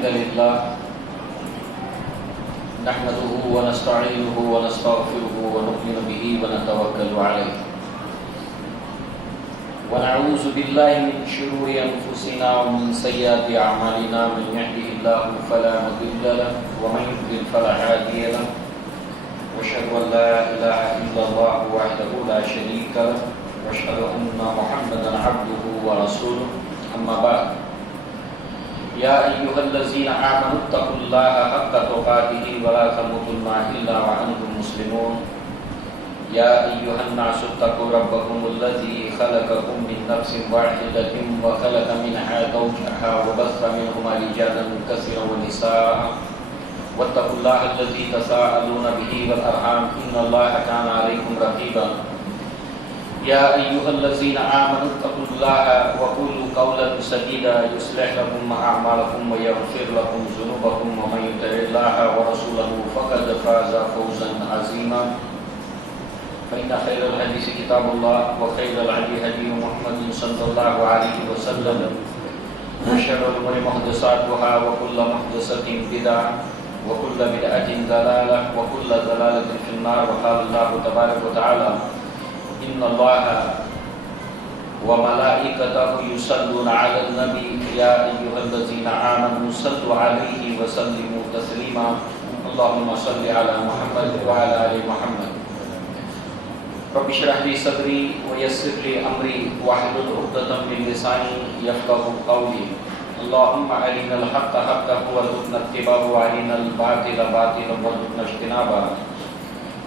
الحمد لله نحمده ونستعينه ونستغفره ونؤمن به ونتوكل عليه ونعوذ بالله من شرور أنفسنا ومن سيئات أعمالنا من يهده الله فلا مضل له ومن يضلل فلا هادي له وأشهد أن لا إله إلا الله وحده لا شريك له وأشهد أن محمدا عبده ورسوله أما بعد يا أيها الذين آمنوا اتقوا الله حق تقاته ولا تموتن إلا وأنتم مسلمون يا أيها الناس اتقوا ربكم الذي خلقكم من نفس واحدة وخلق منها زوجها وبث منهما رجالا كثيرا ونساء واتقوا الله الذي تساءلون به والأرحام إن الله كان عليكم رقيبا يا أيها الذين آمنوا اتقوا الله وقولوا قولا سديدا يصلح لكم أعمالكم ويغفر لكم ذنوبكم ومن يطع الله ورسوله فقد فاز فوزا عظيما فإن خير الحديث كتاب الله وخير الهدي هدي محمد صلى الله عليه وسلم وشر الأمور محدثاتها وكل محدثة بدعة وكل بدعة ضلالة وكل ضلالة في النار وقال الله تبارك وتعالى إن الله وملائكته يصلون على النبي يا أيها الذين آمنوا صلوا عليه وسلموا تسليما اللهم صل على محمد وعلى آل محمد رب اشرح لي صدري ويسر لي أمري واحلل عقدة من لساني يفقهوا قولي اللهم أرنا الحق حقا وارزقنا اتباعه وأرنا الباطل باطلا وارزقنا اجتنابه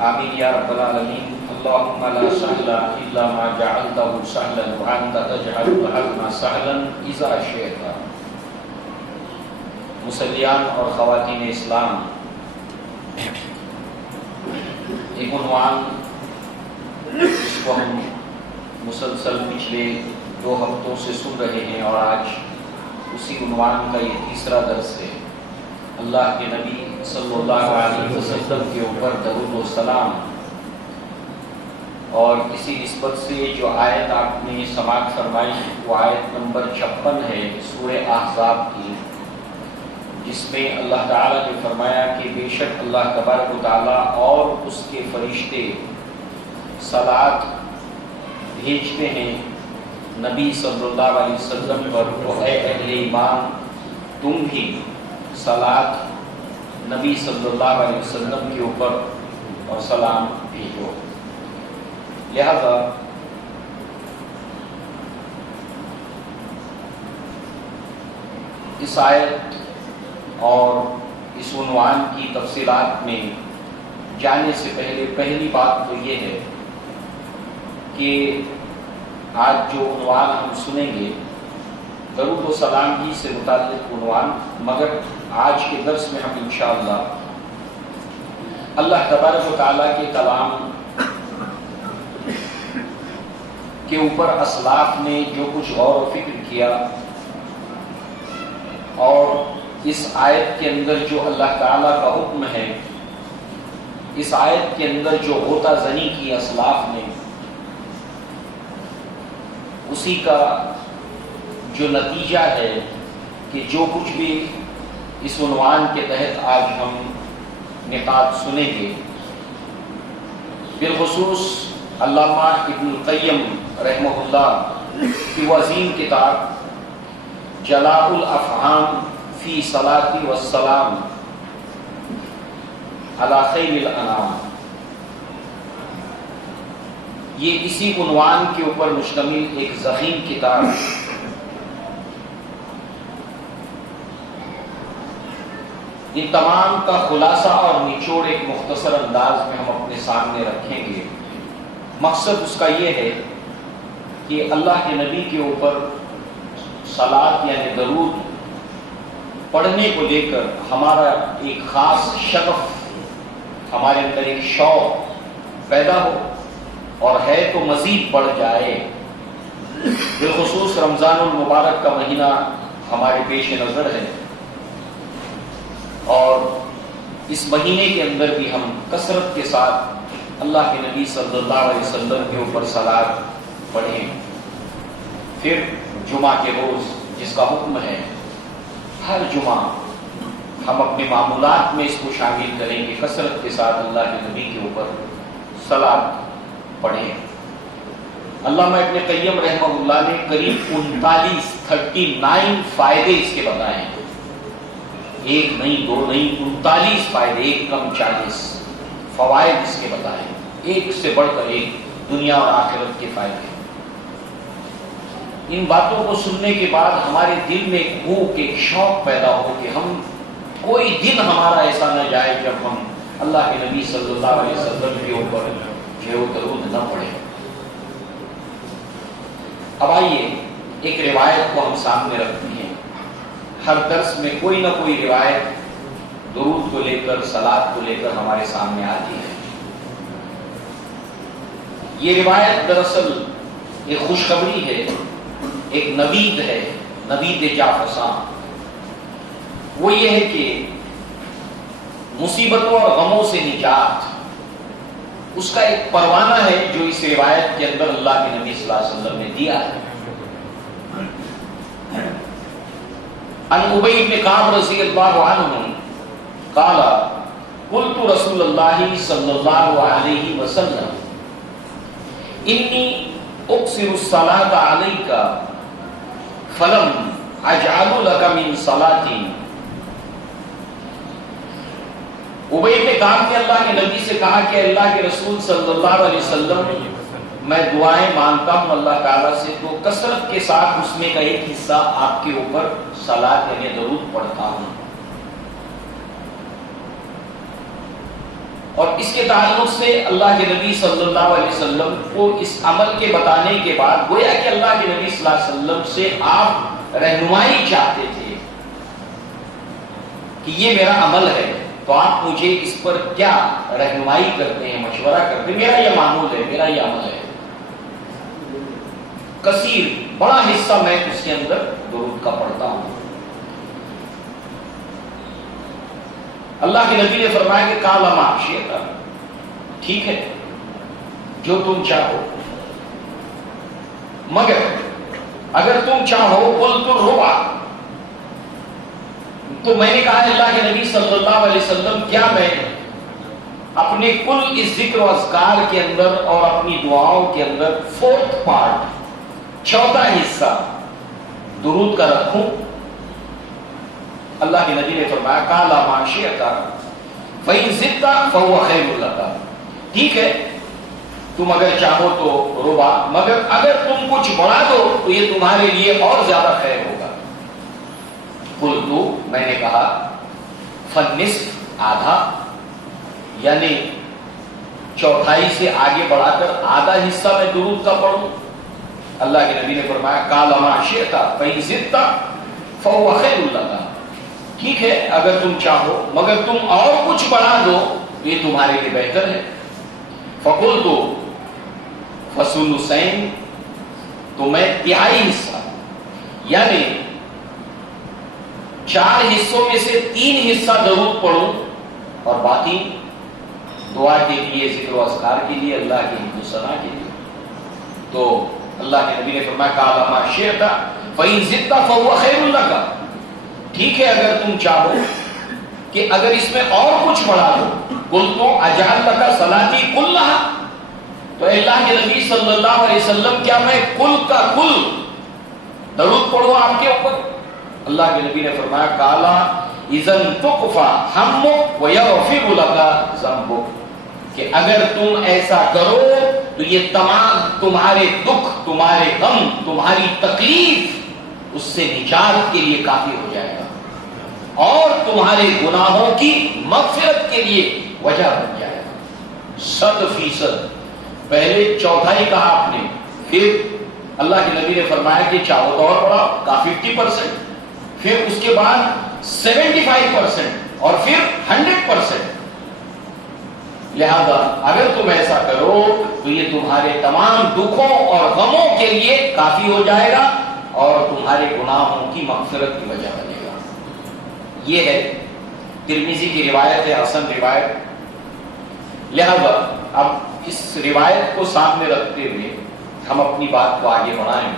آمين يا رب العالمين اللهم لا سهل إلا ما جعلته سهلا وأنت تجعل الحزن سهلا إذا شئت. مسلیان اور خواتین اسلام، ایک عنوان جس کو ہم مسلسل پچھلے 2 ہفتوں سے سن رہے ہیں اور آج اسی عنوان کا یہ تیسرا درس ہے. اللہ کے نبی صلی اللہ علیہ وسلم کے اوپر درود و سلام. اور اسی نسبت سے جو آیت آپ نے سماعت فرمائی وہ آیت نمبر 56 ہے سورہ احزاب کی، جس میں اللہ تعالیٰ نے فرمایا کہ بے شک اللہ تبارک و تعالیٰ اور اس کے فرشتے صلات بھیجتے ہیں نبی صلی اللہ علیہ وسلم پر، تو اے اہل ایمان تم بھی صلات نبی صلی اللہ علیہ وسلم کے اوپر اور سلام بھیجو. لہذا اس آیت اور اس عنوان کی تفصیلات میں جانے سے پہلے پہلی بات تو یہ ہے کہ آج جو عنوان ہم سنیں گے درود و سلام ہی سے متعلق عنوان، مگر آج کے درس میں ہم انشاءاللہ اللہ تبارک و تعالیٰ کے کلام کے اوپر اسلاف نے جو کچھ غور و فکر کیا اور اس آیت کے اندر جو اللہ تعالیٰ کا حکم ہے، اس آیت کے اندر جو غوطہ زنی کی اسلاف نے، اسی کا جو نتیجہ ہے کہ جو کچھ بھی اس عنوان کے تحت آج ہم نکات سنیں گے، بالخصوص علامہ ابن القیم رحمہ اللہ کی عظیم کتاب جلاء الافہام فی صلاۃ والسلام علی خیر الانام، یہ اسی عنوان کے اوپر مشتمل ایک ضخیم کتاب ہے. ان تمام کا خلاصہ اور نچوڑ ایک مختصر انداز میں ہم اپنے سامنے رکھیں گے. مقصد اس کا یہ ہے کہ اللہ کے نبی کے اوپر صلات یعنی درود پڑھنے کو لے کر ہمارا ایک خاص شغف، ہمارے اندر ایک شوق پیدا ہو اور ہے تو مزید بڑھ جائے. بالخصوص رمضان المبارک کا مہینہ ہمارے پیش نظر ہے اور اس مہینے کے اندر بھی ہم کثرت کے ساتھ اللہ کے نبی صلی اللہ علیہ وسلم کے اوپر صلات پڑھیں. پھر جمعہ کے روز جس کا حکم ہے ہر جمعہ ہم اپنے معمولات میں اس کو شامل کریں کہ کثرت کے ساتھ اللہ کے نبی کے اوپر صلاۃ پڑھیں۔ علامہ ابن قیم رحمہ اللہ نے قریب 39 فائدے اس کے بتائے ہیں، ایک نہیں دو نہیں 39 فائدے، ایک کم 40 فوائد اس کے بتائے، ایک سے بڑھ کر ایک دنیا اور آخرت کے فائدے۔ ان باتوں کو سننے کے بعد ہمارے دل میں ایک بھوک، ایک شوق پیدا ہو کہ ہم کوئی دن ہمارا ایسا نہ جائے جب ہم اللہ کے نبی صلی اللہ علیہ وسلم کے اوپر جو وہ درود نہ پڑھیں۔ اب آئیے ایک روایت کو ہم سامنے رکھتے ہیں، ہر درس میں کوئی نہ کوئی روایت درود کو لے کر، صلاۃ کو لے کر ہمارے سامنے آتی ہے۔ یہ روایت دراصل ایک خوشخبری ہے، ایک نوید ہے، نوید جافساں۔ وہ یہ ہے کہ مصیبتوں اور غموں سے نجات، اس کا ایک پروانہ ہے جو اس روایت کے اندر اللہ کے نبی صلی اللہ علیہ وسلم نے دیا ہے۔ عن ابی بن کعب رضی اللہ عنہ قال قلت رسول اللہ صلی اللہ علیہ وسلم انی اقصر الصلاۃ علیک فلم اجعل لک من صلاتی۔ ابی بن کعب نے اللہ کے نبی سے کہا کہ اللہ کے رسول صلی اللہ علیہ وسلم میں دعائیں مانگتا ہوں اللہ تعالیٰ سے، تو کثرت کے ساتھ اس میں کا ایک حصہ آپ کے اوپر صلاۃ یعنی درود پڑھتا ہوں۔ اور اس کے تعلق سے اللہ کے نبی صلی اللہ علیہ وسلم کو اس عمل کے بتانے کے بعد گویا کہ اللہ کے نبی صلی اللہ علیہ وسلم سے آپ رہنمائی چاہتے تھے کہ یہ میرا عمل ہے، تو آپ مجھے اس پر کیا رہنمائی کرتے ہیں، مشورہ کرتے ہیں، میرا یہ معمول ہے، میرا یہ عمل ہے۔ کثیر بڑا حصہ میں اس کے اندر درود کا پڑھتا ہوں۔ اللہ کے نبی نے فرمایا کہ قال ما شئت، ٹھیک ہے جو تم چاہو، مگر اگر تم چاہو قلت الربع، تو میں نے کہا اللہ کے نبی صلی اللہ علیہ وسلم کیا میں اپنے کل اس ذکر و اذکار کے اندر اور اپنی دعاؤں کے اندر 4th پارٹ، چوتھا حصہ درود کا رکھوں؟ اللہ کے نبی نے فرمایا قال ما شئت فإن زدت فهو خير لك، ٹھیک ہے تم اگر چاہو تو ربع، مگر اگر تم کچھ بڑھا دو تو یہ تمہارے لیے اور زیادہ خیر ہوگا۔ قلت، میں نے کہا فالنصف، آدھا، یعنی چوتھائی سے آگے بڑھا کر آدھا حصہ میں درود کا پڑھوں؟ اللہ کے نبی نے فرمایا قال ما شئت فإن زدت فهو خير لك، ٹھیک ہے اگر تم چاہو مگر تم اور کچھ بڑھا دو یہ تمہارے لیے بہتر ہے۔ فقلت فثلثین، تو میں تہائی حصہ یعنی 4 حصوں میں سے 3 حصہ درود پڑھوں اور باقی دعا کے لیے، ذکر و اذکار کے لیے، اللہ کی حمد و ثنا کے لیے۔ تو اللہ کے نبی نے فرمایا قال ما شئت فإن زدت فهو خير لك، ٹھیک ہے اگر تم چاہو کہ اگر اس میں اور کچھ بڑھا دو، قلت اجعل لك صلاتي كلها، تو اللہ کے نبی صلی اللہ علیہ وسلم کیا میں کل کا کل درود پڑھوں آپ کے اوپر؟ اللہ کے نبی نے فرمایا قال اذا تكفى همك ويغفر لك ذنبك، کہ اگر تم ایسا کرو تو یہ تمام تمہارے دکھ، تمہارے غم، تمہاری تکلیف اس سے نجات کے لیے کافی ہو جائے گا اور تمہارے گناہوں کی مغفرت کے لیے وجہ بن جائے گا۔ 100%۔ پہلے چوتھائی کہا آپ نے، پھر اللہ کے نبی نے فرمایا کہ چاہو تو اور بڑھاؤ کا 50%، پھر اس کے بعد 75% اور پھر 100%۔ لہذا اگر تم ایسا کرو تو یہ تمہارے تمام دکھوں اور غموں کے لیے کافی ہو جائے گا اور تمہارے گناہوں کی مغفرت کی وجہ بنے گا۔ یہ ہے ترمذی کی روایت ہے، حسن روایت۔ لہذا اب اس روایت کو سامنے رکھتے ہوئے ہم اپنی بات کو آگے بڑھائیں۔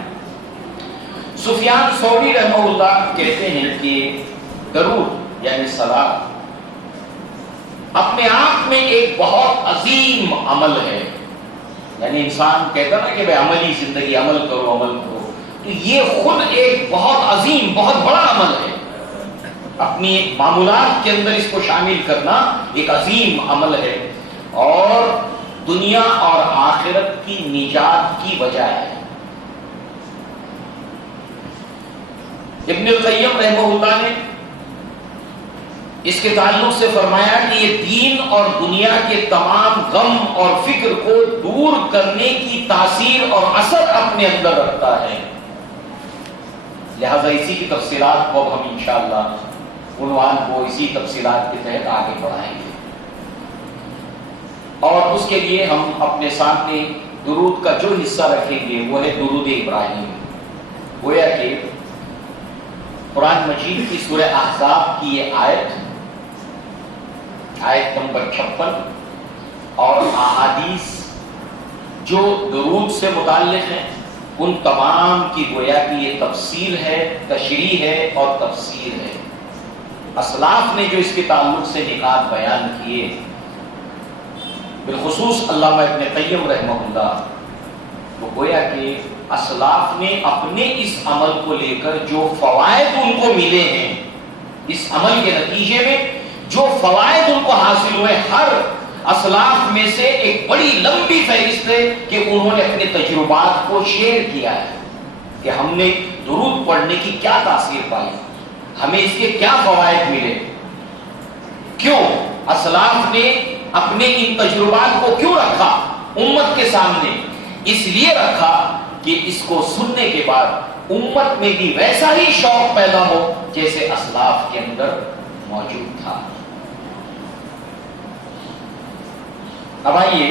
سفیان ثوری رحمہ اللہ کہتے ہیں کہ درود یعنی صلاۃ اپنے آپ میں ایک بہت عظیم عمل ہے. یعنی انسان کہتا نا کہ بھائی عملی زندگی، عمل کرو عمل کرو، تو یہ خود ایک بہت عظیم بہت بڑا عمل ہے. اپنی معمولات کے اندر اس کو شامل کرنا ایک عظیم عمل ہے اور دنیا اور آخرت کی نجات کی وجہ ہے. ابن القیم رحمہ اللہ نے اس کے تعلق سے فرمایا کہ یہ دین اور دنیا کے تمام غم اور فکر کو دور کرنے کی تاثیر اور اثر اپنے اندر رکھتا ہے. لہذا اسی کی تفصیلات کو اب ہم انشاءاللہ عنوان کو اسی تفصیلات کے تحت آگے بڑھائیں گے. اور اس کے لیے ہم اپنے سامنے درود کا جو حصہ رکھیں گے وہ ہے درود ابراہیم. گویا کہ قرآن مجید کی سورہ احزاب کی یہ آیت نمبر 56 اور احادیث جو درود سے متعلق ہیں ان تمام کی گویا کہ یہ تفصیل ہے، تشریح ہے اور تفسیر ہے. اسلاف نے جو اس کے تعلق سے نکات بیان کیے، بالخصوص علامہ ابن قیم رحمہ اللہ، وہ گویا کہ اسلاف نے اپنے اس عمل کو لے کر جو فوائد ان کو ملے ہیں، اس عمل کے نتیجے میں جو فوائد ان کو حاصل ہوئے، ہر اسلاف میں سے ایک بڑی لمبی فہرست ہے کہ انہوں نے اپنے تجربات کو شیئر کیا ہے کہ ہم نے درود پڑھنے کی کیا تاثیر پائی، ہمیں اس کے کیا فوائد ملے. کیوں اسلاف نے اپنے ان تجربات کو کیوں رکھا امت کے سامنے؟ اس لیے رکھا کہ اس کو سننے کے بعد امت میں بھی ویسا ہی شوق پیدا ہو جیسے اسلاف کے اندر موجود تھا. اب آئیے،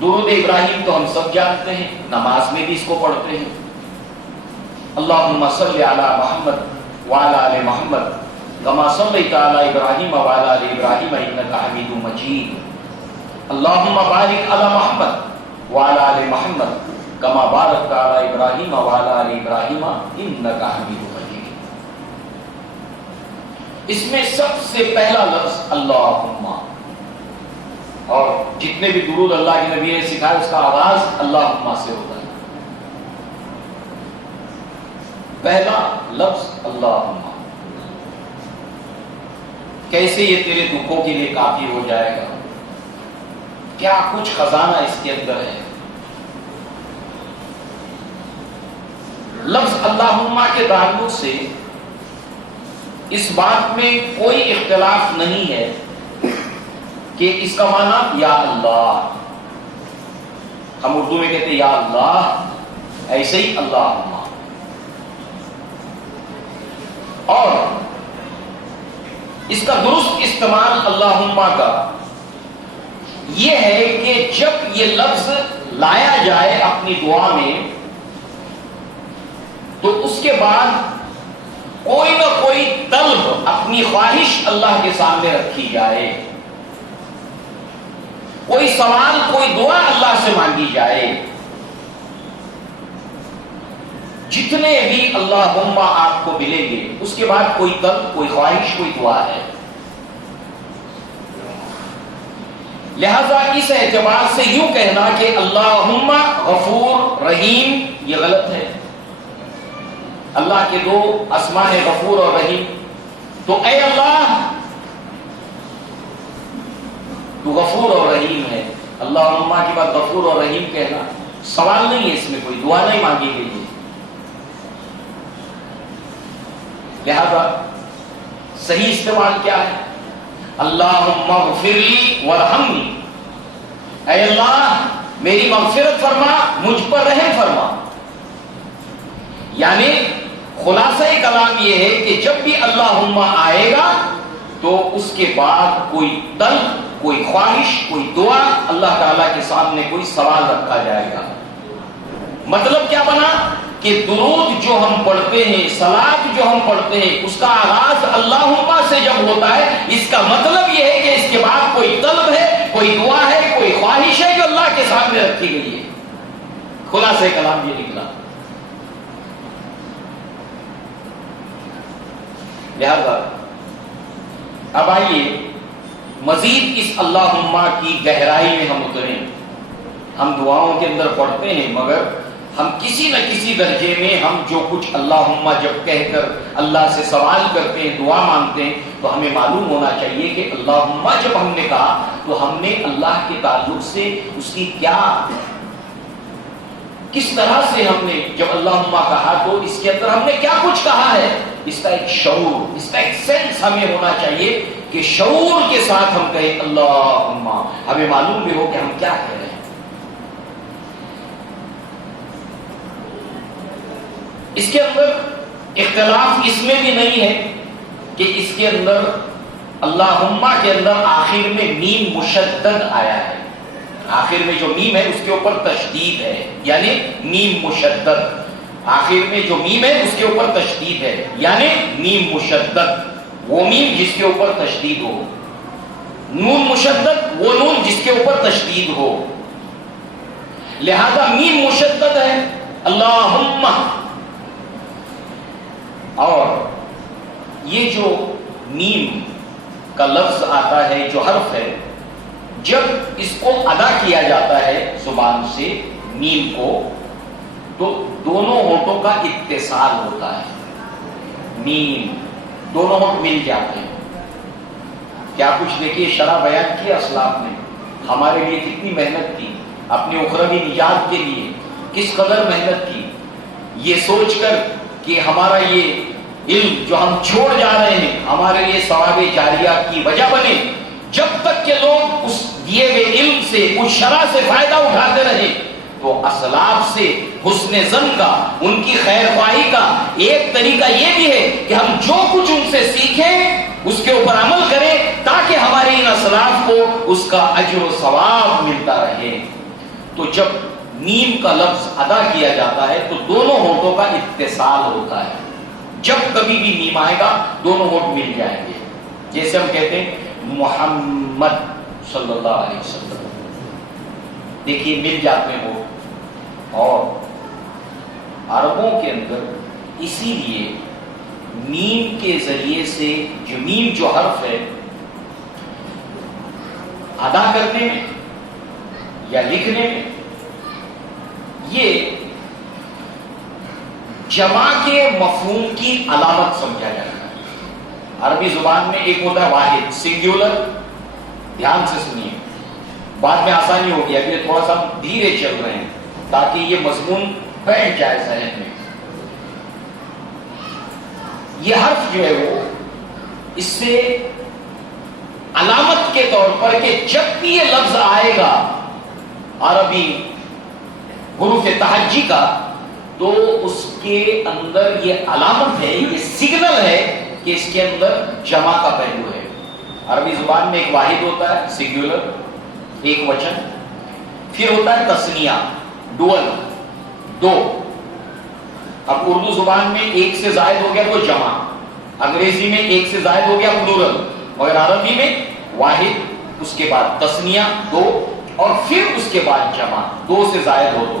درود ابراہیم تو ہم سب جانتے ہیں، نماز میں بھی اس کو پڑھتے ہیں. اللہم صلی علی محمد وعلی آل محمد کما صلیت علی ابراہیم وعلی آل ابراہیم انک حمید مجید. اللہم بارک علی محمد وعلی آل محمد کما بارکت علی ابراہیم وعلی آل ابراہیم انک حمید مجید. اس میں سب سے پہلا لفظ اللہم، اور جتنے بھی درود اللہ کے نبی نے سکھائے اس کا آغاز اللہم سے ہوتا ہے. پہلا لفظ اللہم. کیسے یہ تیرے دکھوں کے لیے کافی ہو جائے گا، کیا کچھ خزانہ اس کے اندر ہے. لفظ اللہم کے تعلق سے اس بات میں کوئی اختلاف نہیں ہے کہ اس کا معنی یا اللہ، ہم اردو میں کہتے ہیں یا اللہ، ایسے ہی اللہم. اور اس کا درست استعمال اللہم کا یہ ہے کہ جب یہ لفظ لایا جائے اپنی دعا میں تو اس کے بعد کوئی نہ کوئی طلب، اپنی خواہش اللہ کے سامنے رکھی جائے، کوئی سوال کوئی دعا اللہ سے مانگی جائے. جتنے بھی اللہم آپ کو ملیں گے اس کے بعد کوئی طلب، کوئی خواہش، کوئی دعا ہے. لہذا اس اعتبار سے یوں کہنا کہ اللہم غفور رحیم یہ غلط ہے. اللہ کے دو اسماء ہیں غفور اور رحیم، تو اے اللہ تو غفور اور رحیم ہے. اللہم کے بعد غفور اور رحیم کہنا سوال نہیں ہے، اس میں کوئی دعا نہیں مانگی گئی ہے. لہذا صحیح استعمال کیا ہے؟ اللہم اغفر لی وارحمنی، اے اللہ میری مغفرت فرما، مجھ پر رحم فرما. یعنی خلاصہ کلام یہ ہے کہ جب بھی اللہم آئے گا تو اس کے بعد کوئی طلب، کوئی خواہش، کوئی دعا، اللہ تعالیٰ کے سامنے کوئی سوال رکھا جائے گا. مطلب کیا بنا کہ درود جو ہم پڑھتے ہیں، صلاۃ جو ہم پڑھتے ہیں، اس کا آغاز اللہم سے جب ہوتا ہے، اس کا مطلب یہ ہے کہ اس کے بعد کوئی طلب ہے، کوئی دعا ہے، کوئی خواہش ہے جو اللہ کے سامنے رکھی گئی ہے. خلاصہ کلام یہ نکلا. لہذا اب آئیے مزید اس اللہم کی گہرائی میں ہم اتریں. ہم دعاؤں کے اندر پڑھتے ہیں مگر ہم کسی نہ کسی درجے میں ہم جو کچھ اللہم جب کہہ کر اللہ سے سوال کرتے ہیں، دعا مانگتے ہیں، تو ہمیں معلوم ہونا چاہیے کہ اللہم جب ہم نے کہا تو ہم نے اللہ کے تعلق سے اس کی کس طرح سے ہم نے جب اللہم کہا تو اس کے اندر ہم نے کیا کچھ کہا ہے، اس کا ایک شعور، اس کا ایک سینس ہمیں ہونا چاہیے کہ شعور کے ساتھ ہم کہیں اللہم، ہمیں معلوم بھی ہو کہ ہم کیا کہہ رہے ہیں. اس کے اندر اختلاف اس میں بھی نہیں ہے کہ اس کے اندر اللہم کے اندر آخر میں میم مشدد آیا ہے. آخر میں جو میم ہے اس کے اوپر تشدید ہے، یعنی میم مشدد. آخر میں جو میم ہے اس کے اوپر تشدید ہے، یعنی میم مشدد، وہ میم جس کے اوپر تشدید ہو. نون مشدد، وہ نون جس کے اوپر تشدید ہو. لہذا میم مشدد ہے اللہم. اور یہ جو میم کا لفظ آتا ہے، جو حرف ہے، جب اس کو ادا کیا جاتا ہے زبان سے میم کو، تو دونوں ہونٹوں کا اتصال ہوتا ہے. میم دونوں ہونٹ مل جاتے ہیں. کیا کچھ دیکھیے شرح بیان کیا اسلاف نے، ہمارے لیے کتنی محنت کی، اپنی اخروی نجات کے لیے کس قدر محنت کی، یہ سوچ کر کہ ہمارا یہ علم جو ہم چھوڑ جا رہے ہیں ہمارے لیے ثواب جاریہ کی وجہ بنے. جب تک کہ لوگ اس دیے ہوئے علم سے، اس شرح سے فائدہ اٹھاتے رہے، تو اسلاف سے حسن ظن کا، ان کی خیر خواہی کا ایک طریقہ یہ بھی ہے کہ ہم جو کچھ ان سے سیکھیں اس کے اوپر عمل کریں، تاکہ ہمارے ان اسلاف کو اس کا اجر و ثواب ملتا رہے. تو جب میم کا لفظ ادا کیا جاتا ہے تو دونوں ہونٹوں کا اتصال ہوتا ہے. جب کبھی بھی میم آئے گا دونوں ہونٹ مل جائیں گے. جیسے ہم کہتے ہیں محمد صلی اللہ علیہ وسلم، دیکھیے مل جاتے ہو. اور عربوں کے اندر اسی لیے میم کے ذریعے سے جو میم جو حرف ہے ادا کرنے میں یا لکھنے میں، یہ جمع کے مفہوم کی علامت سمجھا جاتا ہے. عربی زبان میں ایک ہوتا ہے واحد، سنگولر. دھیان سے سنیے، بعد میں آسانی ہوگی. ابھی تھوڑا سا ہم دھیرے چل رہے ہیں تاکہ یہ مضمون بیٹھ جائے ذہن میں. یہ حرف جو ہے وہ اس سے علامت کے طور پر کہ جب بھی یہ لفظ آئے گا عربی حروف تہجی کا، تو اس کے اندر یہ علامت ہے، یہ سگنل ہے کہ اس کے اندر جمع کا پہلو ہے. عربی زبان میں ایک واحد ہوتا ہے سنگولر، ایک وچن، پھر ہوتا ہے تثنیہ ڈوئل، دو. اب اردو زبان میں ایک سے زائد ہو گیا تو جمع، انگریزی میں ایک سے زائد ہو گیا پلورل، اور عربی میں واحد، اس کے بعد تثنیہ دو، اور پھر اس کے بعد جمع، دو سے زائد ہو تو.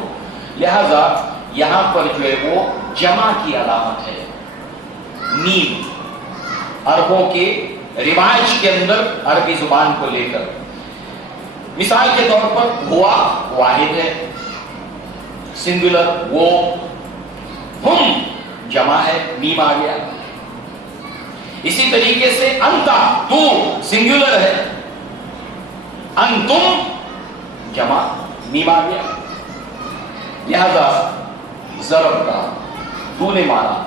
لہذا یہاں پر جو ہے وہ جمع کی علامت ہے میم. عربوں کے رواج کے اندر عربی زبان کو لے کر، مثال کے طور پر ہوا واحد ہے سنگولر، وہ، ہم جمع ہے میم آ گیا. اسی طریقے سے انتا، تو سنگولر ہے، انتم جمع میم آ گیا. لہذا ضرب کا، تو نے مارا،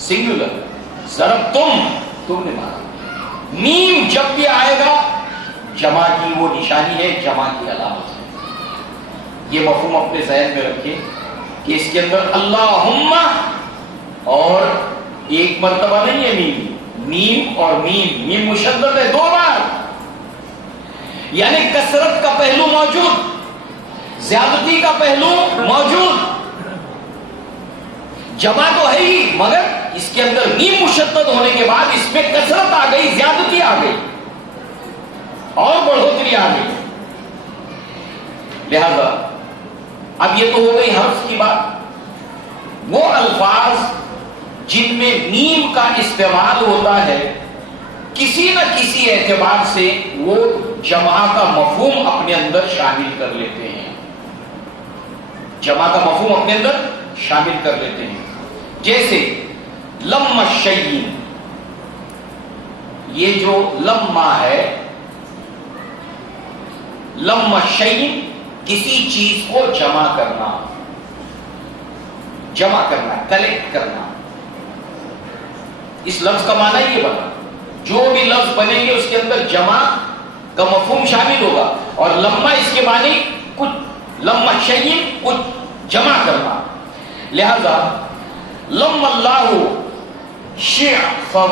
سنگولر، ضرب تم نے مارا. میم جب بھی آئے گا جمع کی وہ نشانی ہے، جمع کی علامت ہے. یہ مفہوم اپنے ذہن میں رکھیں کہ اس کے اندر اللہم اور ایک مرتبہ نہیں ہے میم، میم اور میم، میم مشدد ہے دو بار، یعنی کثرت کا پہلو موجود، زیادتی کا پہلو موجود. جمع تو ہے ہی مگر اس کے اندر میم مشدد ہونے کے بعد اس میں کثرت آ گئی، زیادتی آ گئی اور بڑھوتری آ گئی. لہذا اب یہ تو ہو گئی حرف کی بات. وہ الفاظ جن میں میم کا استعمال ہوتا ہے کسی نہ کسی اعتبار سے وہ جمع کا مفہوم اپنے اندر شامل کر لیتے ہیں، جمع کا مفہوم اپنے اندر شامل کر لیتے ہیں. جیسے لم الشیء، یہ جو لما ہے، لم الشیء کسی چیز کو جمع کرنا، جمع کرنا، کلیکٹ کرنا. اس لفظ کا معنی یہ بنا، جو بھی لفظ بنیں گے اس کے اندر جمع کا مفہوم شامل ہوگا. اور لما اس کے معنی کچھ، لما شیء کچھ جمع کرنا. لہذا لم اللہ شعفہ،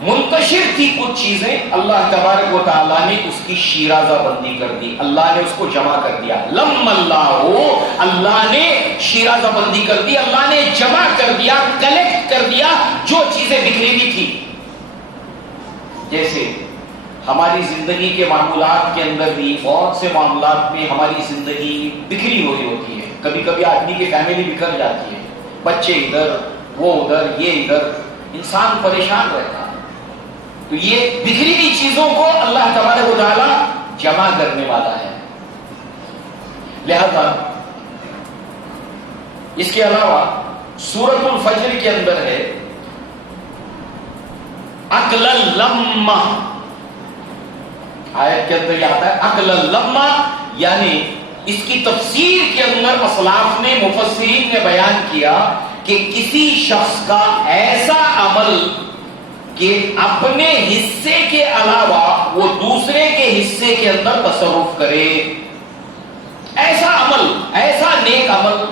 منتشر تھی کچھ چیزیں، اللہ تبارک و تعالیٰ نے اس کی شیرازہ بندی کر دی، اللہ نے اس کو جمع کر دیا. لم اللہ، اللہ نے شیرازہ بندی کر دی، اللہ نے جمع کر دیا، کلیکٹ کر دیا جو چیزیں بکھری ہوئی تھی. جیسے ہماری زندگی کے معاملات کے اندر بھی بہت سے معاملات میں ہماری زندگی بکھری ہوئی ہوتی ہے. کبھی کبھی آدمی کی فیملی بکھر جاتی ہے، بچے ادھر، وہ ادھر، یہ ادھر، انسان پریشان رہتا ہے. تو یہ بکھری ہوئی چیزوں کو اللہ تبارک و تعالیٰ جمع کرنے والا ہے. لہذا اس کے علاوہ سورۃ الفجر کے اندر ہے اکل لما، آیت کے اندر یہ آتا ہے اکل لما، یعنی اس کی تفسیر کے اندر اسلاف نے، مفسرین نے بیان کیا کہ کسی شخص کا ایسا عمل کہ اپنے حصے کے علاوہ وہ دوسرے کے حصے کے اندر تصرف کرے. ایسا عمل، ایسا نیک عمل،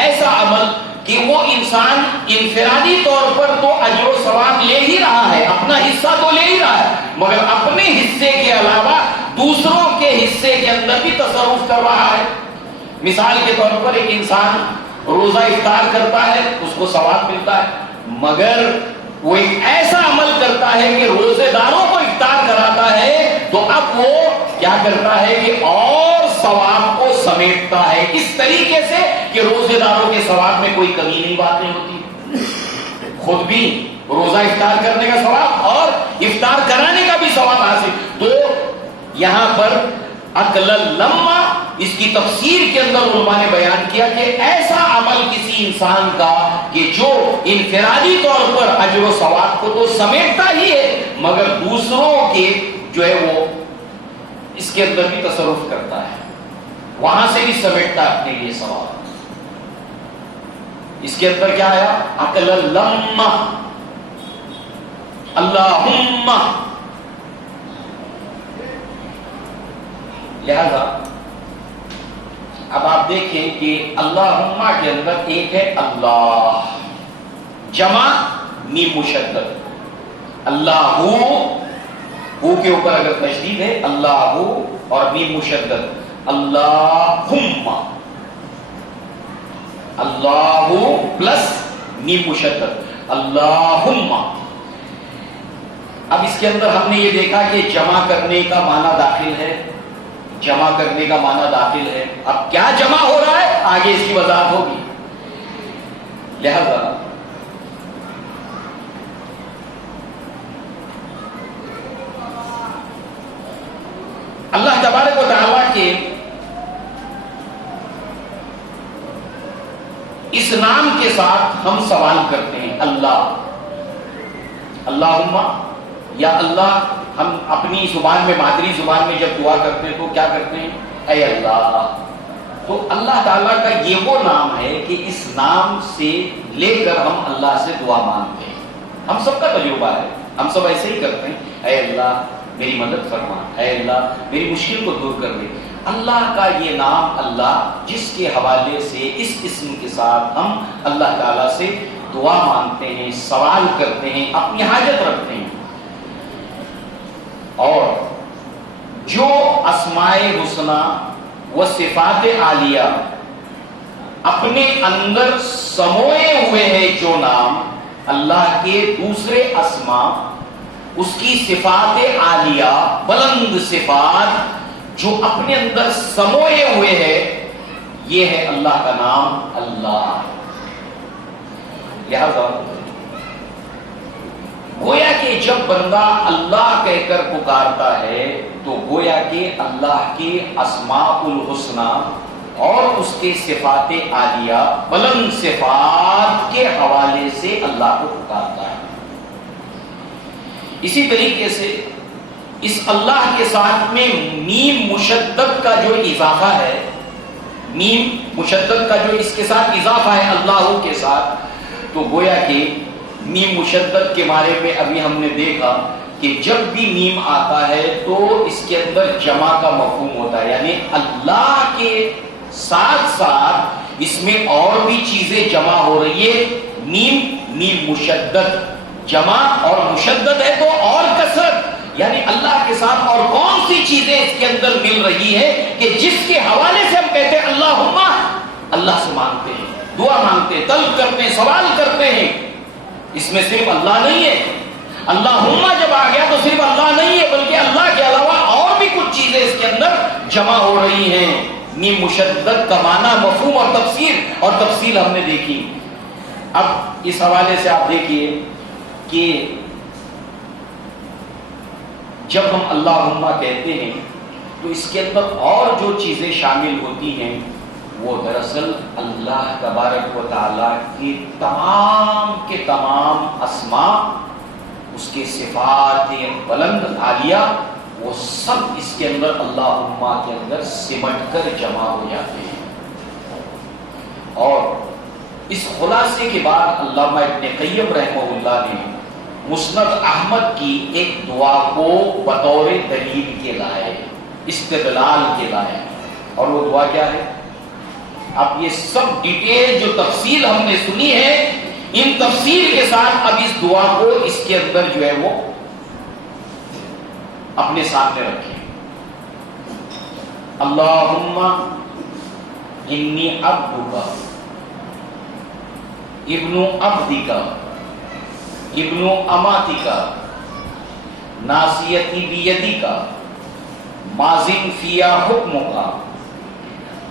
ایسا عمل کہ وہ انسان انفرادی طور پر تو اجر و ثواب لے ہی رہا ہے، اپنا حصہ تو لے ہی رہا ہے، مگر اپنے حصے کے علاوہ دوسروں کے حصے کے اندر بھی تصرف کر رہا ہے. مثال کے طور پر ایک انسان روزہ افطار کرتا ہے، اس کو ثواب ملتا ہے، مگر وہ ایک ایسا عمل کرتا ہے کہ روزے داروں کو افطار کراتا ہے، تو اب وہ کیا کرتا ہے کہ اور ثواب کو سمیٹتا ہے اس طریقے سے کہ روزے داروں کے ثواب میں کوئی کمی نہیں، بات نہیں ہوتی. خود بھی روزہ افطار کرنے کا ثواب اور افطار کرانے کا بھی ثواب حاصل. تو یہاں پر اکل لما، اس کی تفسیر کے اندر علماء نے بیان کیا کہ ایسا عمل کسی انسان کا کہ جو انفرادی طور پر اجر و ثواب کو تو سمیٹتا ہی ہے، مگر دوسروں کے جو ہے وہ اس کے اندر بھی تصرف کرتا ہے، وہاں سے بھی سمیٹتا اپنے لیے ثواب. اس کے اندر کیا آیا؟ اکل لما، اللہم. لہذا اب آپ دیکھیں کہ اللہم کے اندر ایک ہے اللہ، جمع میم مشدد، اللہ ہو کے اوپر اگر تشدید ہے اللہ اور میم مشدد، اللہم، اللہ پلس میم مشدد، اللہم. اب اس کے اندر ہم نے یہ دیکھا کہ جمع کرنے کا معنی داخل ہے، جمع کرنے کا معنی داخل ہے. اب کیا جمع ہو رہا ہے آگے اس کی وضاحت ہوگی. لہذا اللہ تبارک و تعالیٰ کے اس نام کے ساتھ ہم سوال کرتے ہیں اللہ، اللہم، یا اللہ. ہم اپنی زبان میں، مادری زبان میں جب دعا کرتے ہیں تو کیا کرتے ہیں؟ اے اللہ. تو اللہ تعالیٰ کا یہ وہ نام ہے کہ اس نام سے لے کر ہم اللہ سے دعا مانگتے ہیں. ہم سب کا تجربہ ہے، ہم سب ایسے ہی کرتے ہیں، اے اللہ میری مدد فرما، اے اللہ میری مشکل کو دور کر دے. اللہ کا یہ نام اللہ، جس کے حوالے سے اس اسم کے ساتھ ہم اللہ تعالیٰ سے دعا مانگتے ہیں، سوال کرتے ہیں، اپنی حاجت رکھتے ہیں. اور جو اسماء حسنہ و صفات عالیہ اپنے اندر سموئے ہوئے ہیں، جو نام اللہ کے دوسرے اسماء، اس کی صفات عالیہ، بلند صفات جو اپنے اندر سموئے ہوئے ہیں، یہ ہے اللہ کا نام اللہ. لہذا گویا کہ جب بندہ اللہ کہہ کر پکارتا ہے تو گویا کہ اللہ کے اسماء الحسنی اور اس کے صفات عالیہ بلند صفات کے حوالے سے اللہ کو پکارتا ہے۔ اسی طریقے سے اس اللہ کے ساتھ میں میم مشدد کا جو اضافہ ہے، میم مشدد کا جو اس کے ساتھ اضافہ ہے اللہ کے ساتھ، تو گویا کہ میم مشدد کے بارے میں ابھی ہم نے دیکھا کہ جب بھی میم آتا ہے تو اس کے اندر جمع کا مفہوم ہوتا ہے، یعنی اللہ کے ساتھ ساتھ اس میں اور بھی چیزیں جمع ہو رہی ہے۔ میم مشدد جمع اور مشدد ہے تو اور کثرت، یعنی اللہ کے ساتھ اور کون سی چیزیں اس کے اندر مل رہی ہے کہ جس کے حوالے سے ہم کہتے ہیں اللہم، اللہ سے مانگتے ہیں، دعا مانگتے ہیں، طلب کرتے ہیں، سوال کرتے ہیں۔ اس میں صرف اللہ نہیں ہے، اللہم جب آ گیا تو صرف اللہ نہیں ہے بلکہ اللہ کے علاوہ اور بھی کچھ چیزیں اس کے اندر جمع ہو رہی ہیں۔ میم مشدد کا معنی، مفہوم اور تفصیل ہم نے دیکھی۔ اب اس حوالے سے آپ دیکھیے کہ جب ہم اللہم کہتے ہیں تو اس کے اندر اور جو چیزیں شامل ہوتی ہیں وہ دراصل اللہ تبارک و تعالیٰ کی تمام کے تمام اسماء، اس کے صفات بلند عالیہ، وہ سب اس کے اندر اللہم کے اندر سمٹ کر جمع ہو جاتے ہیں۔ اور اس خلاصے کے بعد علامہ ابن قیم رحمہ اللہ نے مسند احمد کی ایک دعا کو بطور دلیل کے لائے، استدلال کے لائے، اور وہ دعا کیا ہے؟ اب یہ سب ڈیٹیل جو تفصیل ہم نے سنی ہے، ان تفصیل کے ساتھ اب اس دعا کو اس کے اندر جو ہے وہ اپنے سامنے رکھیں۔ اللہم انی عبدک ابن عبدک ابن اماتک ناصیتی بیدک ماضٍ فیہا حکمک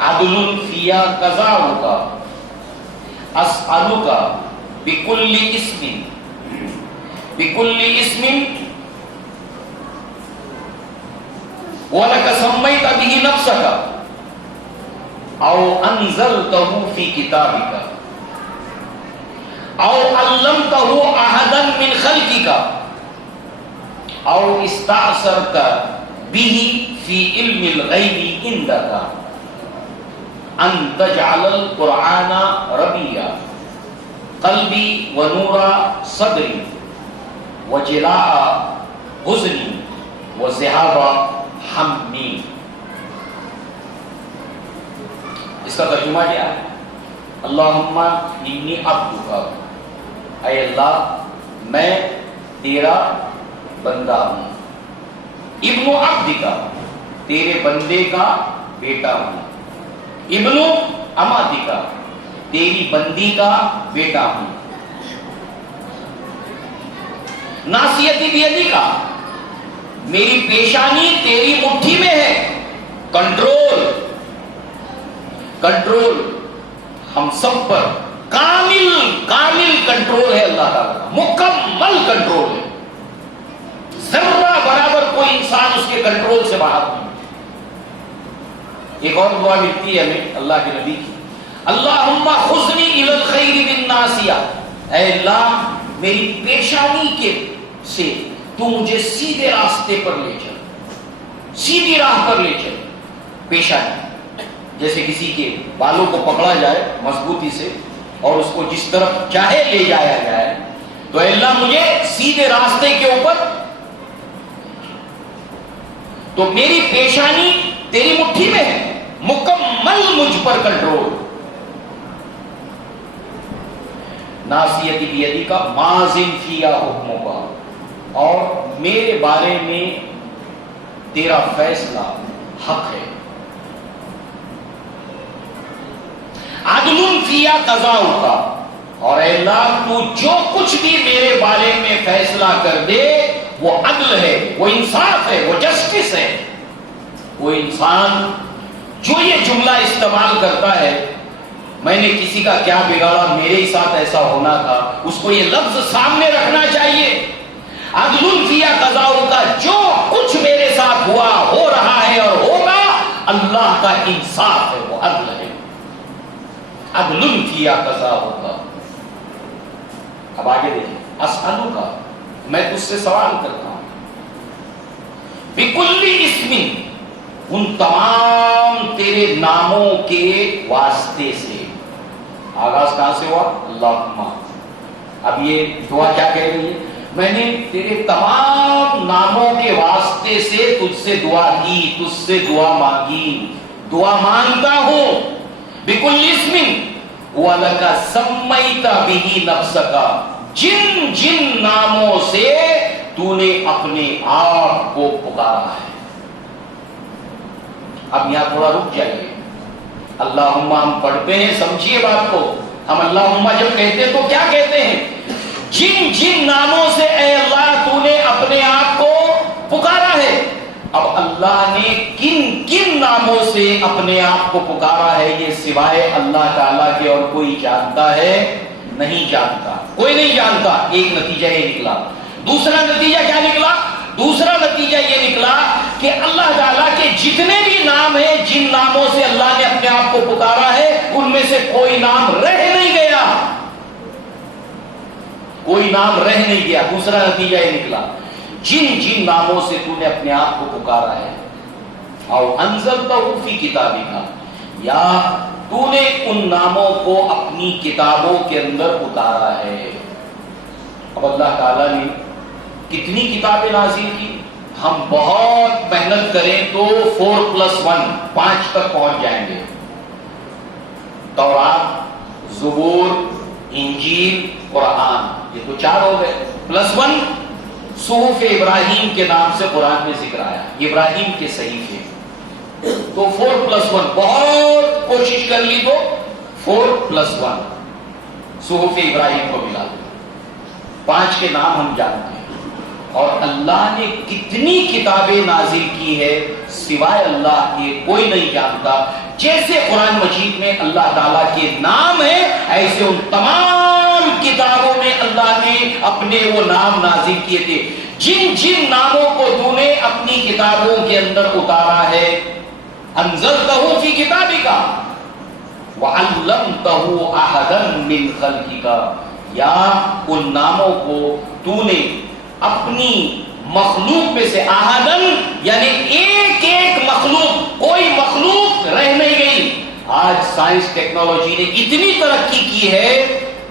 عدل فیہا قضاؤک اسألک بکل اسم وَلَكَ سَمَّيْتَ بِهِ نَفْسَكَ أَوْ أَنزَلْتَهُ فِي كِتَابِكَ أَوْ عَلَّمْتَهُ أَحَدًا مِنْ خَلْقِكَ أَوْ اسْتَأْثَرْتَ بِهِ فِي عِلْمِ الْغَيْبِ عِندَكَ أَن تَجْعَلَ الْقُرْآنَ رَبِيعَ قَلْبِي وَنُورَ صَدْرِي وَجِلَاءَ حُزْنِي وَذِهَابَ ہمی۔ اس کا ترجمہ کیا ہے؟ اللہم انی عبدک، اے اللہ میں تیرا بندہ ہوں، ابن عبدک تیرے بندے کا بیٹا ہوں، ابن اماتک تیری بندی کا بیٹا ہوں، ناصیتی بیدک میری پیشانی تیری مٹھی میں ہے۔ کنٹرول ہم سب پر کامل کنٹرول ہے اللہ تعالیٰ کا، مکمل کنٹرول ہے، ذرہ برابر کوئی انسان اس کے کنٹرول سے باہر نہیں۔ ایک اور دعا ملتی ہے ہمیں اللہ کے نبی کی، اللہم خذنی الی الخیر بالناصیہ، اے اللہ میری پیشانی کے سے تو مجھے سیدھے راستے پر لے چل، سیدھی راہ پر لے چل۔ پیشانی جیسے کسی کے بالوں کو پکڑا جائے مضبوطی سے اور اس کو جس طرف چاہے لے جایا جائے، تو اے اللہ مجھے سیدھے راستے کے اوپر، تو میری پیشانی تیری مٹھی میں ہے، مکمل مجھ پر کنٹرول۔ ناصیتی بیدک ماضٍ فیہا حکمک، اور میرے بارے میں تیرا فیصلہ حق ہے، عدل فیہا قضاؤک، اور اے اللہ تو جو کچھ بھی میرے بارے میں فیصلہ کر دے وہ عدل ہے، وہ انصاف ہے، وہ جسٹس ہے۔ وہ انسان جو یہ جملہ استعمال کرتا ہے میں نے کسی کا کیا بگاڑا، میرے ہی ساتھ ایسا ہونا تھا، اس کو یہ لفظ سامنے رکھنا چاہیے عدل فی قضاء کا، جو کچھ میرے ساتھ ہوا، ہو رہا ہے اور ہوگا، اللہ کا انصاف ہے، وہ عدل ہے۔ عدل فی قضاء کا۔ اب آگے دیکھیں، اسالو کا، میں تجھ سے سوال کرتا ہوں، بکل اسم، ان تمام تیرے ناموں کے واسطے سے۔ آغاز کہاں سے ہوا؟ اللہم۔ اب یہ دعا کیا کہہ رہی ہے؟ میں نے تیرے تمام ناموں کے واسطے سے تجھ سے دعا کی، تجھ سے دعا مانگی، دعا مانگتا ہوں۔ بکل اسم وَلَكَ سَمَّيْتَ بِهِ نَفْسَكَ، جن جن ناموں سے تو نے اپنے آپ کو پکارا ہے۔ اب یہاں تھوڑا رک جائیے، اللہم ہم پڑھتے ہیں، سمجھیے بات کو، ہم اللہم جب کہتے ہیں تو کیا کہتے ہیں؟ جن جن ناموں سے اے اللہ تو نے اپنے آپ کو پکارا ہے۔ اب اللہ نے کن کن ناموں سے اپنے آپ کو پکارا ہے، یہ سوائے اللہ تعالیٰ کے اور کوئی جانتا ہے؟ نہیں جانتا، کوئی نہیں جانتا۔ ایک نتیجہ یہ نکلا۔ دوسرا نتیجہ کیا نکلا؟ دوسرا نتیجہ یہ نکلا کہ اللہ تعالیٰ کے جتنے بھی نام ہیں، جن ناموں سے اللہ نے اپنے آپ کو پکارا ہے، ان میں سے کوئی نام رہ نہیں گیا، کوئی نام رہ نہیں گیا۔ دوسرا نتیجہ یہ نکلا، جن جن ناموں سے تو نے اپنے آپ کو پکارا ہے، اور انزلتہ فی کتابک، یا تو نے ان ناموں کو اپنی کتابوں کے اندر اتارا ہے۔ اب اللہ تعالیٰ نے کتنی کتابیں نازل کی؟ ہم بہت محنت کریں تو 4+1 5 تک پہنچ جائیں گے۔ تورات، زبور، انجیل، قرآن، یہ تو 4 ہو گئے، +1 صحف ابراہیم کے نام سے قرآن میں ذکر آیا، ابراہیم کے صحیفے، تو 4+1 بہت کوشش کر لی تو 4+1 صحف ابراہیم کو ملا، 5 کے نام ہم جانتے ہیں۔ اور اللہ نے کتنی کتابیں نازل کی ہے سوائے اللہ کے کوئی نہیں جانتا۔ جیسے قرآن مجید میں اللہ تعالیٰ کے نام ہیں، ایسے ان تمام کتابوں میں اللہ نے اپنے وہ نام نازل کیے تھے۔ جن جن ناموں کو تو نے اپنی کتابوں کے اندر اتارا ہے، انزلتہ فی کتابک وعلمتہ احدا من خلقک، یا ان ناموں کو تو نے اپنی مخلوق میں سے، احدن یعنی ایک ایک مخلوق، کوئی مخلوق رہ نہیں گئی۔ آج سائنس ٹیکنالوجی نے اتنی ترقی کی ہے،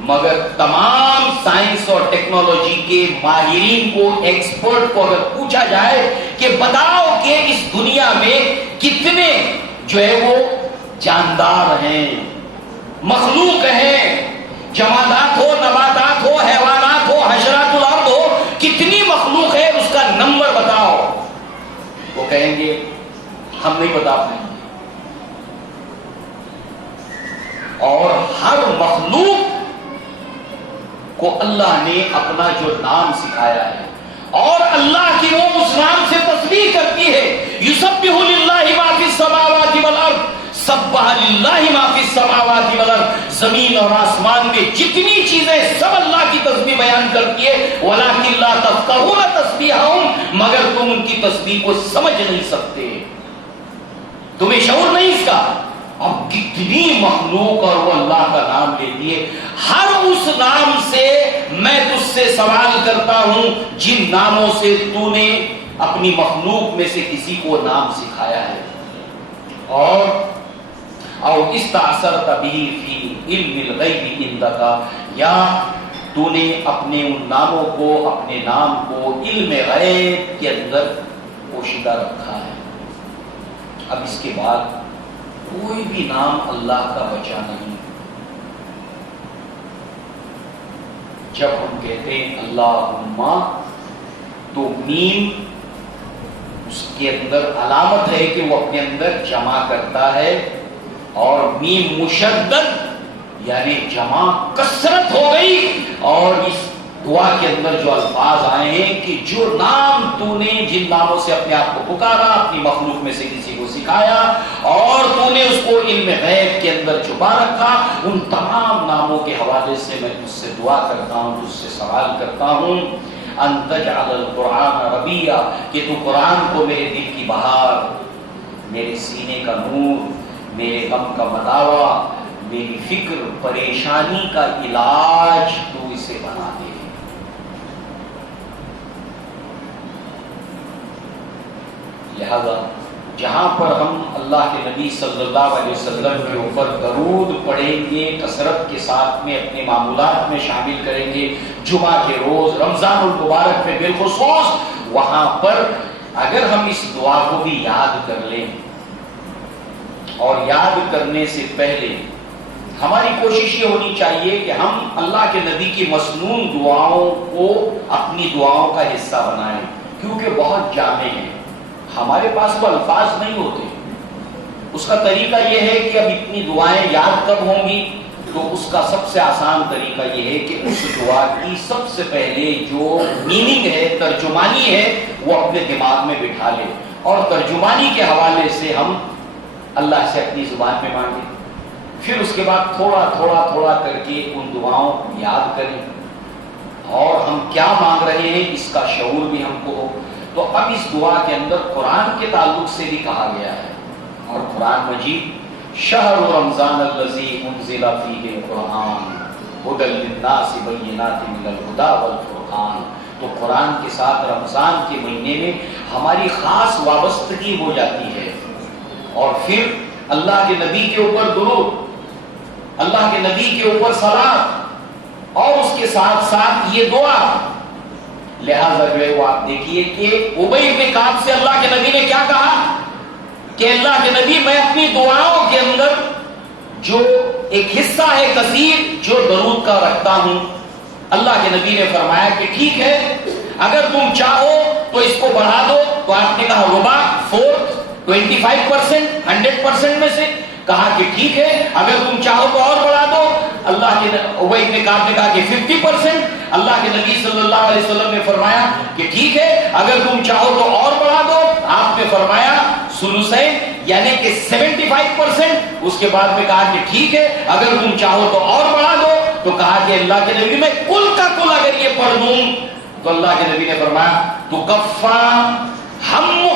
مگر تمام سائنس اور ٹیکنالوجی کے ماہرین کو، ایکسپرٹ کو اگر پوچھا جائے کہ بتاؤ کہ اس دنیا میں کتنے جو ہے وہ جاندار ہیں، مخلوق ہیں، جمادات ہو، نباتات ہو، حیوانات ہو، حشرات الارض ہو، کتنی مخلوق ہے، اس کا نمبر بتاؤ۔ وہ کہیں گے ہم نہیں بتا پائیں گے۔ اور ہر مخلوق کو اللہ نے اپنا جو نام سکھایا ہے، اور اللہ کی وہ اس نام سے تسبیح کرتی ہے۔ یسبح للہ ما فی السماوات والارض، سبح للہ ما فی السماوات والارض، زمین اور آسمان میں جتنی چیزیں سب اللہ کی تسبیح بیان کرتی ہے۔ ولکن لا تفقہون تسبیحہم، مگر تم ان کی تسبیح کو سمجھ نہیں سکتے، تمہیں شعور نہیں اس کا۔ اب کتنی مخلوق اور وہ اللہ کا نام لیتی ہے۔ ہر اس نام سے میں تجھ سے سوال کرتا ہوں جن ناموں سے تو نے اپنی مخلوق میں سے کسی کو نام سکھایا ہے، اور استعصرت به فی علم الغیب عندک، یا تو نے اپنے ان ناموں کو، اپنے نام کو علم غیب کے اندر پوشیدہ رکھا ہے۔ اب اس کے بعد کوئی بھی نام اللہ کا بچا نہیں۔ جب ہم کہتے ہیں اللہم، تو میم اس کے اندر علامت ہے کہ وہ اپنے اندر جمع کرتا ہے، اور میم مشدد یعنی جمع کثرت ہو گئی۔ اور اس دعا کے اندر جو الفاظ آئے ہیں کہ جو نام تو نے، جن ناموں سے اپنے آپ کو پکارا، اپنی مخلوق میں سے کسی کو سکھایا، اور تو نے اس کو علم غیب کے اندر چھپا رکھا، ان تمام ناموں کے حوالے سے میں تجھ سے دعا کرتا ہوں، تجھ سے سوال کرتا ہوں۔ ان تجعل القرآن ربیع، کہ تو قرآن کو میرے دل کی بہار، میرے سینے کا نور، میرے غم کا مداوا، میری فکر پریشانی کا علاج تو اسے بنا دے۔ لہذا جہاں پر ہم اللہ کے نبی صلی اللہ علیہ وسلم کے اوپر درود پڑھیں گے، کثرت کے ساتھ میں اپنے معمولات میں شامل کریں گے، جمعہ کے روز، رمضان المبارک میں بالخصوص، وہاں پر اگر ہم اس دعا کو بھی یاد کر لیں، اور یاد کرنے سے پہلے ہماری کوشش یہ ہونی چاہیے کہ ہم اللہ کے نبی کی مسنون دعاؤں کو اپنی دعاؤں کا حصہ بنائیں، کیونکہ بہت جامع ہیں، ہمارے پاس وہ الفاظ نہیں ہوتے۔ اس کا طریقہ یہ ہے کہ اب اتنی دعائیں یاد کب ہوں گی، تو اس کا سب سے آسان طریقہ یہ ہے کہ اس دعا کی سب سے پہلے جو میننگ ہے، ترجمانی ہے، وہ اپنے دماغ میں بٹھا لیں، اور ترجمانی کے حوالے سے ہم اللہ سے اپنی زبان میں مانگیں، پھر اس کے بعد تھوڑا تھوڑا تھوڑا کر کے ان دعاؤں کو یاد کریں، اور ہم کیا مانگ رہے ہیں اس کا شعور بھی ہم کو ہو۔ تو اب اس دعا کے اندر قرآن کے تعلق سے بھی کہا گیا ہے، اور قرآن مجید شہر رمضان الذی انزل فیہ القرآن ھدی للناس بینات من الھدی والفرقان، تو قرآن کے ساتھ رمضان کے مہینے میں ہماری خاص وابستگی ہو جاتی ہے، اور پھر اللہ کے نبی کے اوپر درود، اللہ کے نبی کے اوپر صلاۃ، اور اس کے ساتھ ساتھ یہ دعا۔ لہذا جو ہے وہ آپ دیکھیے کہ ابی بن کعب سے اللہ کے نبی نے کیا کہا کہ اللہ کے نبی، میں اپنی دعاؤں کے اندر جو ایک حصہ ہے کثیر جو درود کا رکھتا ہوں۔ اللہ کے نبی نے فرمایا کہ ٹھیک ہے، اگر تم چاہو تو اس کو بڑھا دو، تو آپ نے کہا ربع، فورتھ، 25%، 100% میں سے، کہا کہ ٹھیک ہے، اگر تم چاہو تو اور بڑھا دو۔ اللہ کے ابی بن کعب نے کہا کہ 50%۔ اللہ کے نبی صلی اللہ علیہ وسلم نے فرمایا کہ ٹھیک ہے، اگر تم چاہو تو اور بڑھا دو۔ آپ نے فرمایا ثلثین، یعنی کہ 75%۔ اس کے بعد میں کہا کہ ٹھیک ہے، اگر تم چاہو تو اور بڑھا دو۔ تو کہا کہ اللہ کے نبی، میں کل کا کل اگر یہ پڑھ دوں، تو اللہ کے نبی نے فرمایا تو کفا ہم،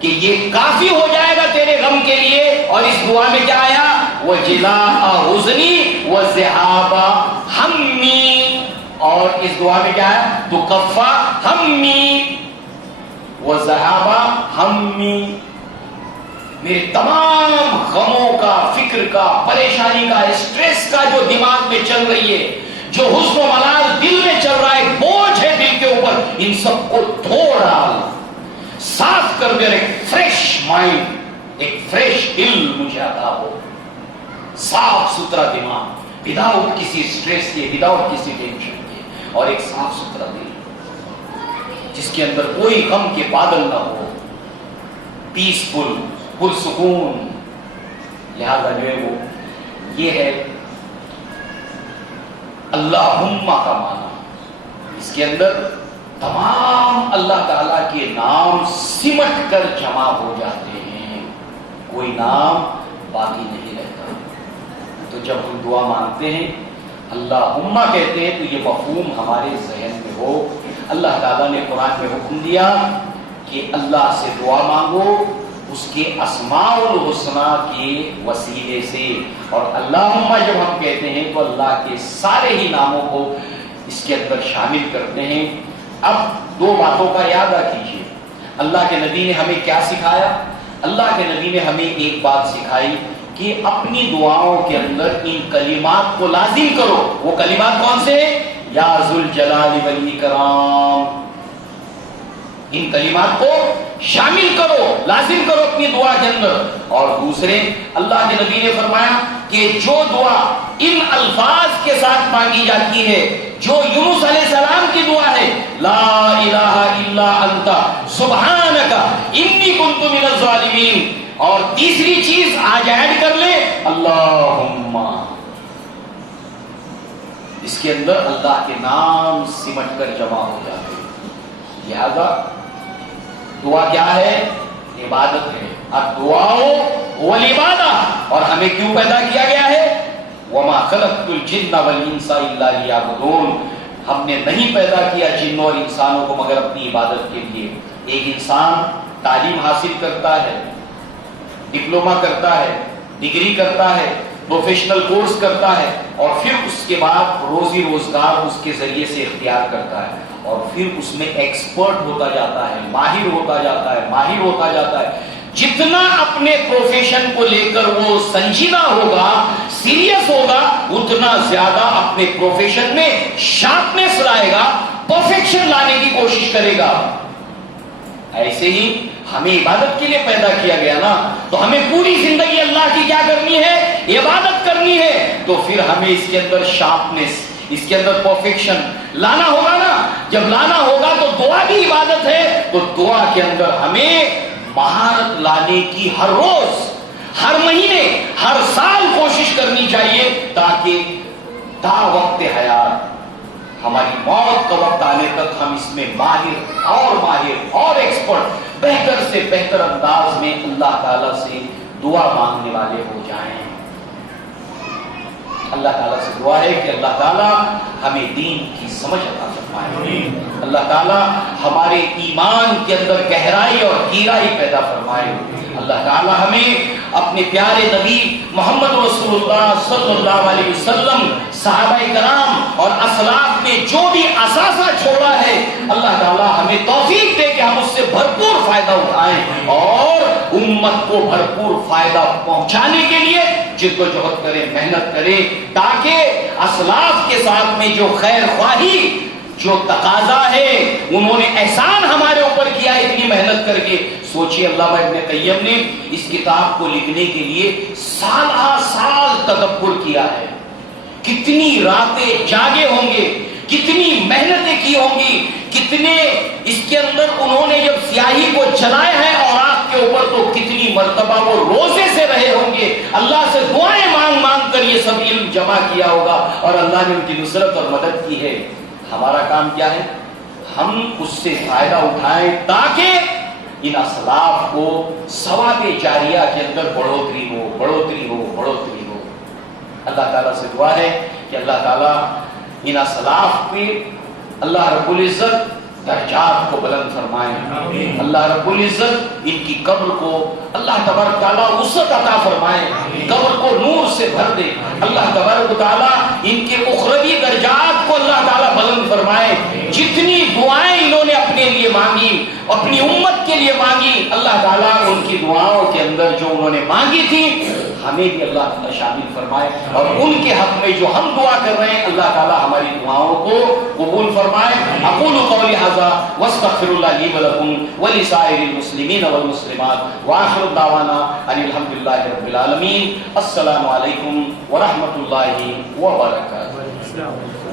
کہ یہ کافی ہو جائے گا تیرے غم کے لیے۔ اور اس دعا میں کیا آیا؟ وَجِلَاءَ حُزْنِي وَذِهَابَ ہَمِّي، اور اس دعا میں کیا ہے؟ تو کفا ہمی وذہابا ہمی، میرے تمام غموں کا، فکر کا، پریشانی کا، اسٹریس کا جو دماغ میں چل رہی ہے، جو حزن و ملال دل میں چل رہا ہے، بوجھ ہے دل کے اوپر، ان سب کو دھو ڈال، صاف کر دے، ایک فریش مائنڈ، ایک فریش دل مجھے عطا ہو، صاف ستھرا دماغ، وداؤٹ کسی اسٹریس کے، وداؤٹ کسی ٹینشن کے، اور ایک صاف ستھرا دل جس کے اندر کوئی غم کے بادل نہ ہو، پیسفل، پرسکون۔ لہذا جو ہے وہ یہ ہے اللہم کا معنی، اس کے اندر تمام اللہ تعالیٰ کے نام سمٹ کر جمع ہو جاتے ہیں، کوئی نام باقی نہیں رہتا۔ تو جب ہم دعا مانگتے ہیں، اللہم کہتے ہیں، تو یہ مفہوم ہمارے ذہن میں ہو۔ اللہ تعالیٰ نے قرآن میں حکم دیا کہ اللہ سے دعا مانگو اس کے اسماء الحسنی کے وسیلے سے، اور اللہم جب ہم کہتے ہیں تو اللہ کے سارے ہی ناموں کو اس کے اندر شامل کرتے ہیں۔ اب دو باتوں کا یاد رکھیے، اللہ کے نبی نے ہمیں کیا سکھایا؟ اللہ کے نبی نے ہمیں ایک بات سکھائی کہ اپنی دعاؤں کے اندر ان کلمات کو لازم کرو۔ وہ کلمات کون سے ہیں؟ یا ذوالجلال والاکرام، ان کلمات کو شامل کرو، لازم کرو اپنی دعا کے اندر۔ اور دوسرے، اللہ کے نبی نے فرمایا کہ جو دعا ان الفاظ کے ساتھ مانگی جاتی ہے، جو یونس علیہ السلام کی دعا ہے، لا الہ الا انت سبحانک انی کنت من الظالمین، اور تیسری چیز آج ایڈ کر لے، اللہم، اس کے اندر اللہ کے نام سمٹ کر جمع ہو جاتے ہیں۔ لہذا دعا کیا ہے؟ عبادت ہے۔ الدعاء والعبادہ، اور ہمیں کیوں پیدا کیا گیا ہے؟ وما خلقت الجن والانس الا لیعبدون، ہم نے نہیں پیدا کیا جنوں اور انسانوں کو مگر اپنی عبادت کے لیے۔ ایک انسان تعلیم حاصل کرتا ہے، ڈپلومہ کرتا ہے، ڈگری کرتا ہے، پروفیشنل کورس کرتا ہے، اور پھر اس کے بعد روزی روزگار اس کے ذریعے سے اختیار کرتا ہے، اور پھر اس میں ایکسپرٹ ہوتا جاتا ہے، ماہر ہوتا جاتا ہے، ماہر ہوتا جاتا ہے۔ جتنا اپنے پروفیشن کو لے کر وہ سنجیدہ ہوگا، سیریس ہوگا، اتنا زیادہ اپنے پروفیشن میں شارپنیس لائے گا، پرفیکشن لانے کی کوشش کرے گا۔ ایسے ہی ہمیں عبادت کے لیے پیدا کیا گیا نا، تو ہمیں پوری زندگی اللہ کی کیا کرنی ہے؟ عبادت کرنی ہے۔ تو پھر ہمیں اس کے اندر شارپنیس، اس کے اندر پرفیکشن لانا ہوگا نا۔ جب لانا ہوگا تو دعا بھی عبادت ہے، تو دعا کے اندر ہمیں مہارت لانے کی ہر روز، ہر مہینے، ہر سال کوشش کرنی چاہیے، تاکہ تا وقت حیات، ہماری موت کا وقت آنے تک ہم اس میں ماہر اور ایکسپرٹ، بہتر سے بہتر انداز میں اللہ تعالیٰ سے دعا مانگنے والے ہو جائیں۔ اللہ تعالیٰ سے دعا ہے کہ اللہ تعالیٰ ہمیں دین کی سمجھ عطا فرمائے، اللہ تعالیٰ ہمارے ایمان کے اندر گہرائی اور گہرائی پیدا فرمائے، اللہ تعالیٰ ہمیں اپنے پیارے نبی محمد رسول اللہ صلی اللہ علیہ وسلم، صحابہ کرام اور اسلاف نے جو بھی اثاثہ چھوڑا ہے، اللہ تعالیٰ ہمیں توفیق دے کہ ہم اس سے بھرپور فائدہ اٹھائیں اور امت کو بھرپور فائدہ پہنچانے کے لیے جدوجہد کریں، محنت کریں، تاکہ اسلاف کے ساتھ میں جو خیر خواہی، جو تقاضا ہے، انہوں نے احسان ہمارے اوپر کیا اتنی محنت کر کے۔ سوچیے علامہ ابن قیم نے اس کتاب کو لکھنے کے لیے سال تدبر کیا ہے، کتنی راتیں جاگے ہوں گے، کتنی محنتیں کی ہوں گی، کتنے اس کے اندر انہوں نے جب سیاہی کو چلایا ہے اور آنکھ کے اوپر، تو کتنی مرتبہ وہ روزے سے رہے ہوں گے، اللہ سے دعائیں مانگ مانگ کر یہ سب علم جمع کیا ہوگا، اور اللہ نے ان کی نصرت اور مدد کی ہے۔ ہمارا کام کیا ہے؟ ہم اس سے فائدہ اٹھائیں تاکہ ان اسلاف کو ثواب جاریہ کے اندر بڑھوتری ہو۔ اللہ تعالیٰ سے دعا ہے کہ اللہ تعالیٰ ان اسلاف پہ اللہ رب العزت درجات کو بلند فرمائے، اللہ رب العزت ان کی قبر کو اللہ تبارک تعالیٰ وسعت عطا فرمائے، قبر کو نور سے بھر دے، اللہ تبارک تعالیٰ ان کے اخروی درجات کو اللہ تعالیٰ بلند فرمائے۔ جتنی دعائیں انہوں نے اپنے لیے مانگی، اپنی امت کے لیے مانگی، اللہ تعالیٰ ان کی دعاؤں کے اندر جو انہوں نے مانگی تھی ہمیں بھی اللہ تعالیٰ شامل فرمائے، اور ان کے حق میں جو ہم دعا کر رہے ہیں اللہ تعالیٰ ہماری دعاؤں کو قبول فرمائے۔ اقول قولی ھذا واستغفر اللہ لی ولکم ولسائر المسلمین والمسلمات وآخر دعوانا ان الحمد للہ رب العالمین۔ السلام علیکم ورحمۃ اللہ وبرکاتہ۔